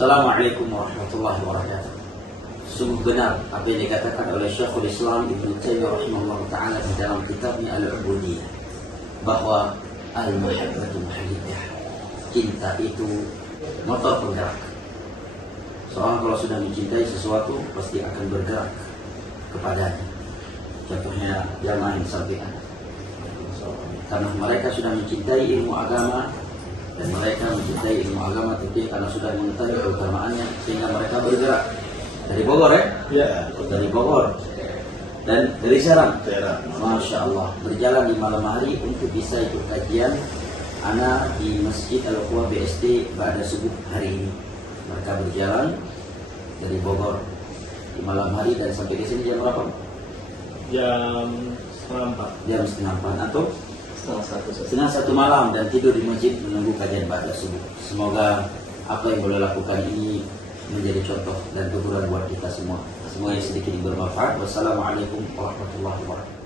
Assalamualaikum warahmatullahi wabarakatuh. Sungguh benar apa yang dikatakan oleh Syekhul Islam Ibnu Taimiyah rahimahullah ta'ala di dalam kitabnya Al-Ubudiyah, bahwa al-mahabbatu muhayyiyah, cinta itu motor penggerak. Seorang kalau sudah mencintai sesuatu pasti akan bergerak kepadanya. Contohnya jamaah yang sampaikan, karena mereka sudah mencintai ilmu agama, dan mereka mencintai ilmu agama tentunya karena sudah mengetahui keutamaannya, sehingga mereka bergerak dari Bogor dari Bogor dan dari Serang, Masya Allah, berjalan di malam hari untuk bisa ikut kajian anak di Masjid Al-Quwa BSD pada subuh hari ini. Mereka berjalan dari Bogor di malam hari dan sampai ke sini jam berapa? Jam setengah 4. Jam setengah 4 atau setengah 1 malam, dan tidur di masjid menunggu kajian pada subuh. Semoga apa yang boleh lakukan ini menjadi contoh dan teguran buat kita semua. Semoga yang sedikit bermanfaat. Wassalamualaikum warahmatullahi wabarakatuh.